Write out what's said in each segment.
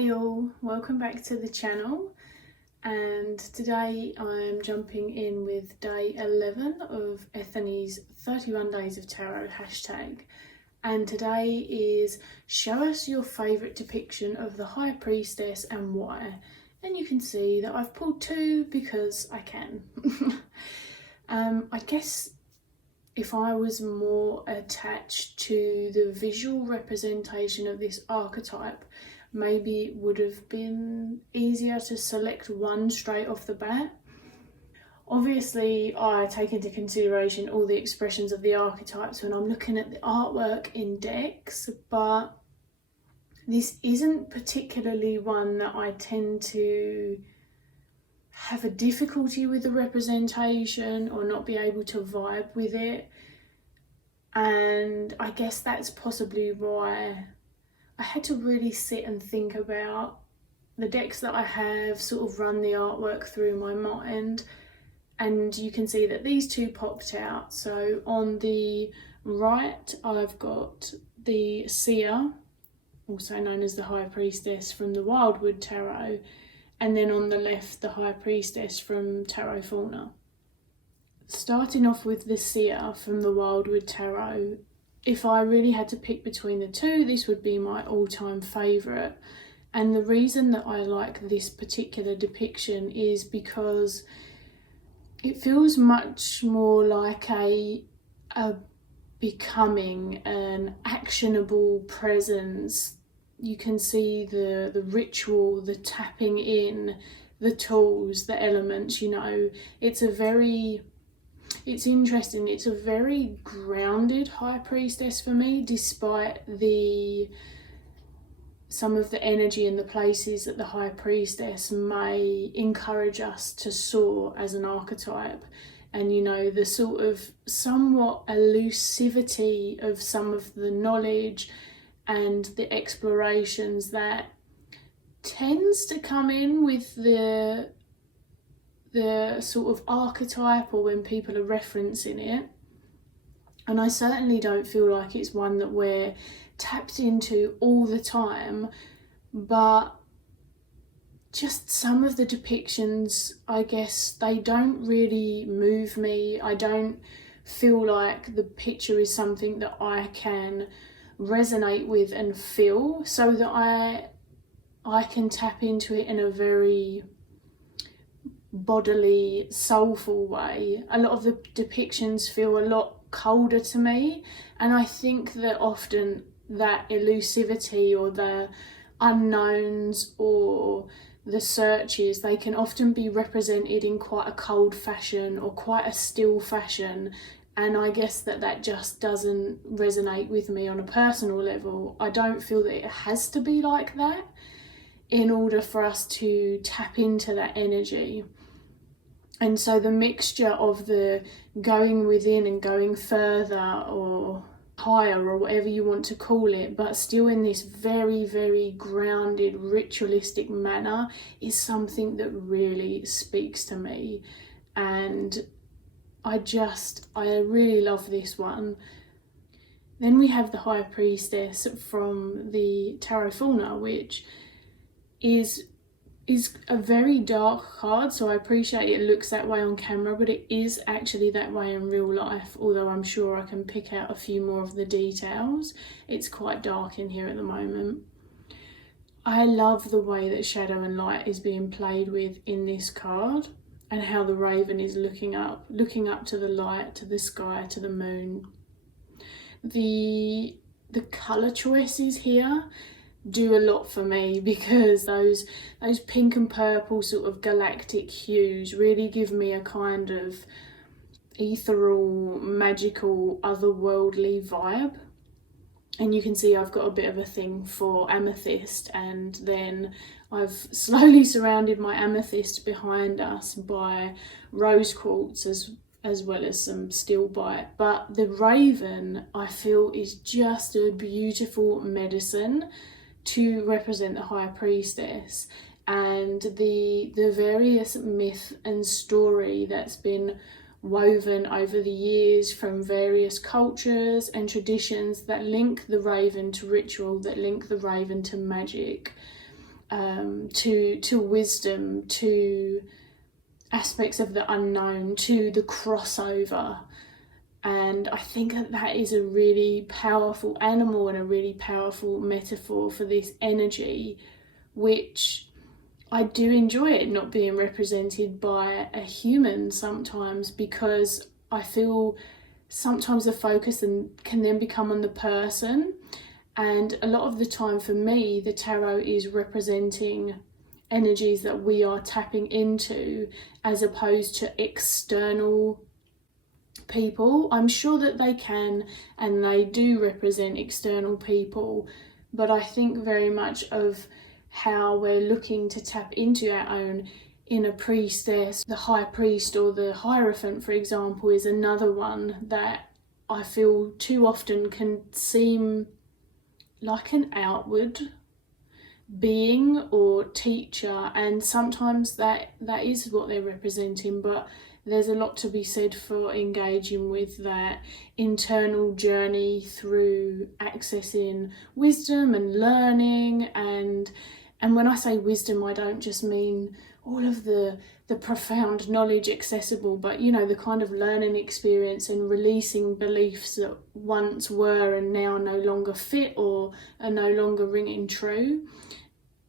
Hey all, welcome back to the channel, and today I'm jumping in with day 11 of Ethony's 31 Days of Tarot hashtag, and today is show us your favourite depiction of the High Priestess and why. And you can see that I've pulled two because I can. I guess if I was more attached to the visual representation of this archetype, maybe it would have been easier to select one straight off the bat. Obviously, I take into consideration all the expressions of the archetypes when I'm looking at the artwork in decks, but this isn't particularly one that I tend to have a difficulty with the representation or not be able to vibe with it. And I guess that's possibly why I had to really sit and think about the decks that I have, sort of run the artwork through my mind, and you can see that these two popped out. So on the right I've got the Seer, also known as the High Priestess from the Wildwood Tarot, and then on the left the High Priestess from Tarot Fauna. Starting off with the Seer from the Wildwood Tarot, if I really had to pick between the two, this would be my all-time favourite. And the reason that I like this particular depiction is because it feels much more like a becoming, an actionable presence. You can see the ritual, the tapping in, the tools, the elements, you know. It's interesting, it's a very grounded High Priestess for me, despite some of the energy and the places that the High Priestess may encourage us to soar as an archetype. And you know, the sort of somewhat elusivity of some of the knowledge and the explorations that tends to come in with the sort of archetype or when people are referencing it. And I certainly don't feel like it's one that we're tapped into all the time, but just some of the depictions, I guess, they don't really move me. I don't feel like the picture is something that I can resonate with and feel, so that I can tap into it in a very bodily, soulful way. A lot of the depictions feel a lot colder to me, and I think that often that elusivity or the unknowns or the searches, they can often be represented in quite a cold fashion or quite a still fashion, and I guess that just doesn't resonate with me on a personal level. I don't feel that it has to be like that in order for us to tap into that energy. And so the mixture of the going within and going further or higher or whatever you want to call it, but still in this very, very grounded, ritualistic manner, is something that really speaks to me. And I really love this one. Then we have the High Priestess from the Tarot Fauna, which is a very dark card, so I appreciate it looks that way on camera, but it is actually that way in real life, although I'm sure I can pick out a few more of the details. It's quite dark in here at the moment. I love the way that shadow and light is being played with in this card, and how the raven is looking up to the light, to the sky, to the moon. The colour choices here do a lot for me, because those pink and purple sort of galactic hues really give me a kind of ethereal, magical, otherworldly vibe. And you can see I've got a bit of a thing for amethyst, and then I've slowly surrounded my amethyst behind us by rose quartz as well as some stillbite. But the raven, I feel, is just a beautiful medicine to represent the High Priestess and the various myth and story that's been woven over the years from various cultures and traditions that link the raven to ritual, that link the raven to magic. to wisdom, to aspects of the unknown, to the crossover. And I think that is a really powerful animal and a really powerful metaphor for this energy, which I do enjoy it not being represented by a human sometimes, because I feel sometimes the focus can then become on the person. And a lot of the time for me, the tarot is representing energies that we are tapping into as opposed to external people. I'm sure that they can and they do represent external people, but I think very much of how we're looking to tap into our own inner priestess. The high priest or the hierophant, for example, is another one that I feel too often can seem like an outward being or teacher, and sometimes that is what they're representing, but there's a lot to be said for engaging with that internal journey through accessing wisdom and learning. And when I say wisdom, I don't just mean all of the profound knowledge accessible, but the kind of learning experience and releasing beliefs that once were and now no longer fit or are no longer ringing true.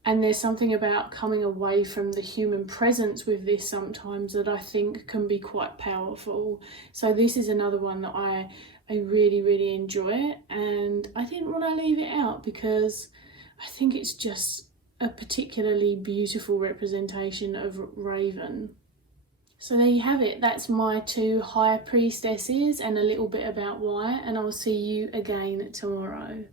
And there's something about coming away from the human presence with this sometimes that I think can be quite powerful. So this is another one that I really, really enjoy, and I didn't want to leave it out because I think it's just a particularly beautiful representation of Raven. So there you have it. That's my 2 high priestesses and a little bit about why, and I'll see you again tomorrow.